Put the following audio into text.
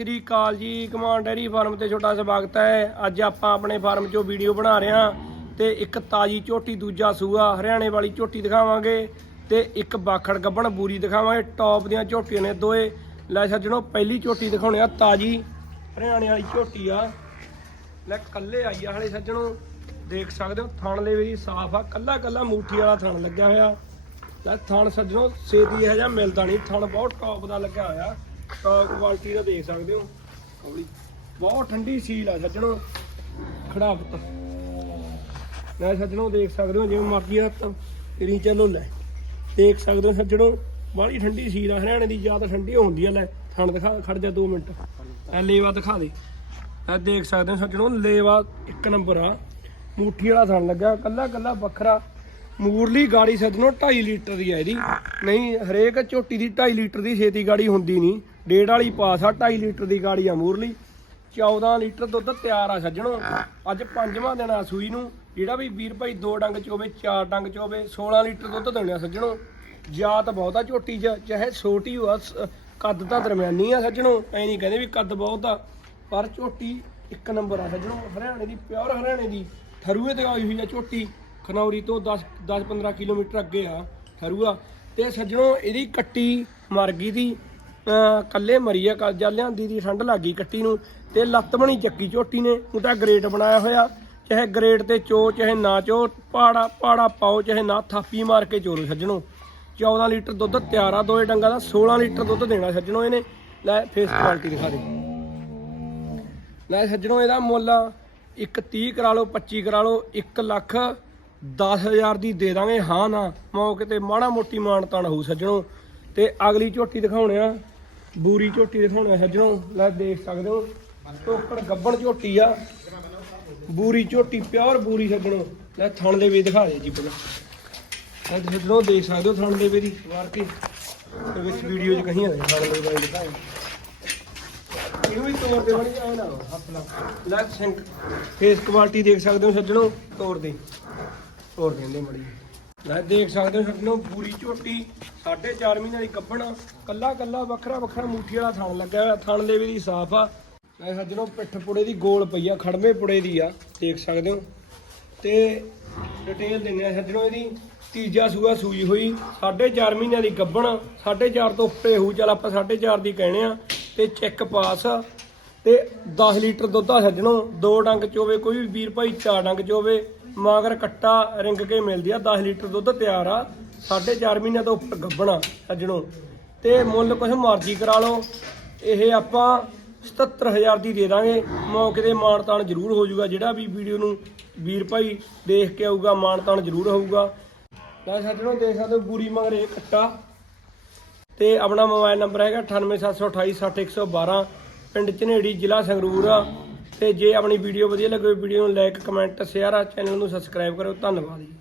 ਸ੍ਰੀ ਅਕਾਲ ਜੀ command dairy farm ਤੇ ਛੋਟਾ ਸਵਾਗਤ ਹੈ। ਅੱਜ ਆਪਾਂ ਆਪਣੇ ਫਾਰਮ 'ਚੋਂ ਵੀਡੀਓ ਬਣਾ ਰਹੇ ਹਾਂ ਤੇ ਇੱਕ ਤਾਜੀ ਝੋਟੀ, ਦੂਜਾ ਸੂਆ, ਹਰਿਆਣੇ ਵਾਲੀ ਝੋਟੀ ਦਿਖਾਵਾਂਗੇ ਤੇ ਇੱਕ ਬਾਖੜ ਗੱਬਣ ਬੂਰੀ ਦਿਖਾਵਾਂਗੇ। ਟੌਪ ਦੀਆਂ ਝੋਟੀਆਂ ਨੇ ਦੋਏ। ਲੈ ਸੱਜਣੋ, ਪਹਿਲੀ ਝੋਟੀ ਦਿਖਾਉਣੇ ਆ, ਤਾਜੀ ਹਰਿਆਣੇ ਵਾਲੀ ਝੋਟੀ ਆ। ਲੈ ਕੱਲੇ ਆਈ ਆ ਹਲੇ ਸੱਜਣੋ, ਦੇਖ ਸਕਦੇ ਹੋ, ਥਣ ਦੇ ਵੀ ਸਾਫ਼ ਆ ਕੱਲਾ ਕੱਲਾ ਮੂਠੀ ਵਾਲਾ ਥਣ ਲੱਗਿਆ ਹੋਇਆ। ਲੈ ਥਣ ਸੱਜਣੋ ਛੇਤੀ ਇਹ ਜਿਹਾ ਮਿਲਦਾ ਨਹੀਂ, ਥਣ ਬਹੁਤ ਟੌਪ ਦਾ ਲੱਗਿਆ ਹੋਇਆ। ਟੌਪ ਕੁਆਲਿਟੀ ਦਾ ਦੇਖ ਸਕਦੇ ਹੋ। ਕੌਲੀ ਬਹੁਤ ਠੰਡੀ ਸੀਲ ਆ, ਸੱਜਣੋ। ਖੜਾ ਲੈ ਸੱਜਣੋ, ਦੇਖ ਸਕਦੇ ਹੋ, ਜਿਵੇਂ ਮਰਜ਼ੀ ਆ ਤੇਰੀ ਚੱਲੋ ਲੈ। ਦੇਖ ਸਕਦੇ ਹੋ ਸੱਜਣੋ, ਬਾਹਲੀ ਠੰਡੀ ਸੀਲ ਆ, ਹਰਿਆਣੇ ਦੀ ਜ਼ਿਆਦਾ ਠੰਡੀ ਹੁੰਦੀ ਆ, ਲੈ, ਥਣ ਦਿਖਾ, ਖੜ ਜਾ 2 ਮਿੰਟ। ਐ ਲੇਵਾ ਦਿਖਾ ਦੇ। ਐ ਦੇਖ ਸਕਦੇ ਹੋ ਸੱਜਣੋ, ਲੇਵਾ ਇੱਕ ਨੰਬਰ ਆ। ਮੂਠੀ ਵਾਲਾ ਥਣ ਲੱਗਾ ਕੱਲਾ ਕੱਲਾ ਵੱਖਰਾ। ਮੂਰਲੀ ਗਾੜੀ ਸੱਜਣੋ 2.5 ਲੀਟਰ ਦੀ ਹੈ ਇਹਦੀ। ਨਹੀਂ, ਹਰੇਕ ਝੋਟੀ ਦੀ 2.5 ਲੀਟਰ ਦੀ ਛੇਤੀ ਗਾੜੀ ਹੁੰਦੀ ਨਹੀਂ। ਡੇਢ ਵਾਲੀ ਪਾਸ ਆ 2.5 ਲੀਟਰ ਦੀ ਗਾੜੀ ਆ ਮੂਰਲੀ। 14 ਲੀਟਰ ਦੁੱਧ ਤਿਆਰ ਆ ਸੱਜਣੋ। ਅੱਜ ਪੰਜਵਾਂ ਦਿਨ ਆ ਸੂਈ ਨੂੰ। ਜਿਹੜਾ ਵੀ ਵੀਰ ਭਾਈ ਦੋ ਡੰਗ ਚੋਵੇ ਹੋਵੇ ਚਾਰ ਡੰਗ ਚੋਵੇ ਹੋਵੇ 16 ਲੀਟਰ ਦੁੱਧ ਦੇਣਾ ਸੱਜਣੋ। ਜਾਤ ਬਹੁਤਾ ਝੋਟੀ ਚ, ਚਾਹੇ ਛੋਟੀ ਹੋ ਕੱਦ ਤਾਂ ਦਰਮਿਆਨੀ ਆ ਸੱਜਣੋ। ਐ ਨਹੀਂ ਕਹਿੰਦੇ ਵੀ ਕੱਦ ਬਹੁਤ ਆ। ਪਰ ਝੋਟੀ ਇੱਕ ਨੰਬਰ ਆ ਸੱਜਣੋ, ਹਰਿਆਣੇ ਦੀ, ਪਿਓਰ ਹਰਿਆਣੇ ਦੀ, ਥਰੂਏ ਤੇ ਆਈ ਹੋਈ ਆ ਝੋਟੀ। ਖਨੌਰੀ ਤੋਂ 10 10 15 ਕਿਲੋਮੀਟਰ ਅੱਗੇ ਆ ਥਰੂਆ ਤੇ ਸੱਜਣੋ, ਇਹਦੀ ਕੱਟੀ ਮਰ ਗਈ ਦੀ, ਅਹ ਕੱਲੇ ਮਰੀ ਆ, ਕੱਲ ਲਿਆਂਦੀ ਦੀ, ਠੰਡ ਲੱਗ ਗਈ ਕੱਟੀ ਨੂੰ। ਤੇ ਲੱਤ ਬਣੀ ਚੱਕੀ ਝੋਟੀ ਨੇ ਉਹਦਾ ਗ੍ਰੇਟ ਬਣਾਇਆ ਹੋਇਆ। ਚਾਹੇ ਗ੍ਰੇਟ ਤੇ ਚੋ, ਚਾਹੇ ਨਾ ਚੋ, ਪਾੜਾ ਪਾੜਾ ਪਾਓ, ਚਾਹੇ ਨਾ ਥਾਪੀ ਮਾਰ ਕੇ ਚੋਰੋ ਸੱਜਣੋ। 14 ਲੀਟਰ ਦੁੱਧ ਤਿਆਰ ਆ ਦੋਏ ਡੰਗਾ ਦਾ 16 ਲੀਟਰ ਦੁੱਧ ਦੇਣਾ ਸੱਜਣੋ ਇਹਨੇ। ਲੈ ਫੇਸ ਕੁਆਲਿਟੀ ਦਿਖਾ ਦੇ। ਲੈ ਸੱਜਣੋ, ਇਹਦਾ ਮੁੱਲ ਇੱਕ 30 ਕਰਾ ਲਓ 25 ਕਰਾ ਲਓ 1 ਲੱਖ 10000 ਦੀ ਦੇ ਦਾਂਗੇ। ਹਾਂ, ਨਾ, ਮੌਕੇ ਤੇ ਮਾੜਾ ਮੋਟੀ ਮਾਨ ਤਾਨ ਹੋਊ ਸੱਜਣੋ। ਤੇ ਅਗਲੀ ਝੋਟੀ ਦਿਖਾਉਣੇ ਆ। ਬੂਰੀ ਝੋਟੀ ਦਿਖਾਉਣੇ ਸੱਜਣੋ। ਲੈ ਦੇਖ ਸਕਦੇ ਹੋ। ਟੋਕੜ ਗੱਬਣ ਝੋਟੀ ਆ। ਬੂਰੀ ਝੋਟੀ, ਪਿਓਰ ਬੂਰੀ ਸੱਜਣੋ। ਲੈ ਥਣ ਦੇ ਵੀ ਦਿਖਾ ਦੇ ਜੀ ਪਹਿਲਾਂ। ਇਹ ਸੱਜਣੋ, ਦੇਖ ਸਕਦੇ ਹੋ ਥਣ ਦੇ ਵੀ ਦੀ ਵਾਰ ਤੇ ਵਿੱਚ ਵੀਡੀਓ 'ਚ ਕਹੀਂ ਆ ਥਣ ਦੇ ਬਾਈ ਦਿਖਾਏ। ਇਹਨੂੰ ਵੀ ਤੋੜ ਦੇ ਬਣੀ ਆਉਣਾ ਹੱਥ ਨਾਲ ਲੈ, ਸਿੰਕ। ਫੇਸ ਕੁਆਲਿਟੀ ਦੇਖ ਸਕਦੇ ਹੋ ਸੱਜਣੋ ਤੋੜ ਦੇ। ਤੋੜ ਦਿੰਦੇ ਮੜੀ ਲੈ ਦੇਖ ਸਕਦੇ ਹੋ ਸੱਜਣੋ, ਪੂਰੀ ਝੋਟੀ 4.5 ਮਹੀਨੇ ਦੀ ਕੱਪਣ ਕੱਲਾ ਕੱਲਾ, ਵੱਖਰਾ ਵੱਖਰਾ ਮੂਠੀ ਵਾਲਾ ਥਣ ਲੱਗਿਆ ਹੋਇਆ, ਥਣ ਦੇ ਵੀ ਦੀ ਸਾਫ਼ ਆ। ਲੈ ਸੱਜਣੋ, ਪਿੱਠ ਪੁੜੇ ਦੀ ਗੋਲ ਪਈ ਆ ਖੜਮੇ ਪੁੜੇ ਦੀ ਆ, ਦੇਖ ਸਕਦੇ ਹੋ। ਤੇ ਡਿਟੇਲ ਦਿੰਦੇ ਆ ਸੱਜਣੋ ਇਹਦੀ। ਤੀਜਾ ਸੂਆ ਸੂਈ ਹੋਈ 4.5 ਮਹੀਨਿਆਂ ਦੀ ਗੱਬਣ 4.5 ਤੋਂ ਉੱਪਰ ਹੋਊ, ਚੱਲ ਆਪਾਂ 4.5 ਦੀ ਕਹਿਣੇ ਆ। ਤੇ ਚੈੱਕ ਪਾਸ ਆ। ਤੇ 10 ਲੀਟਰ ਦੁੱਧ ਆ ਸੱਜਣੋ, ਦੋ ਡੰਗ ਚੋਵੇ, ਕੋਈ ਵੀ ਵੀਰ ਭਾਈ ਚਾਰ ਡੰਗ ਚੋਵੇ। ਮਾਗਰ ਕੱਟਾ ਰਿੰਗ ਕੇ ਮਿਲਦੀ ਆ 10 ਲੀਟਰ ਦੁੱਧ ਤਿਆਰ ਆ 4.5 ਮਹੀਨਿਆਂ ਤੋਂ ਉੱਪਰ ਗੱਬਣਾ ਸੱਜਣੋ। ਤੇ ਮੁੱਲ ਕੁਛ ਮਰਜ਼ੀ ਕਰਾ ਲਓ, ਇਹ ਆਪਾਂ 77000 ਦੀ ਦੇ ਦਾਂਗੇ। ਮੌਕੇ ਤੇ ਮਾਨਤਾਨ ਜ਼ਰੂਰ ਹੋ ਜਾਊਗਾ, ਜਿਹੜਾ ਵੀ ਵੀਡੀਓ ਨੂੰ ਵੀਰ ਭਾਈ ਦੇਖ ਕੇ ਆਊਗਾ, ਮਾਨਤਾਨ ਜ਼ਰੂਰ ਹੋਊਗਾ। ਤਾਂ ਸੱਜਣੋ, ਦੇਖ ਸਕਦੇ ਹੋ ਬੂਰੀ ਮਗਰ ਇਹ ਕੱਟਾ। ਤੇ ਆਪਣਾ ਮੋਬਾਈਲ ਨੰਬਰ ਹੈਗਾ 9872860112 ਪਿੰਡ ਝਨੇੜੀ, ਜ਼ਿਲ੍ਹਾ ਸੰਗਰੂਰ। ਆ ਤੇ ਜੇ ਆਪਣੀ ਵੀਡੀਓ ਵਧੀਆ ਲੱਗੇ ਵੀਡੀਓ ਨੂੰ ਲਾਈਕ ਕਮੈਂਟ ਸ਼ੇਅਰ ਆ ਚੈਨਲ ਨੂੰ ਸਬਸਕ੍ਰਾਈਬ ਕਰੋ ਧੰਨਵਾਦ ਜੀ।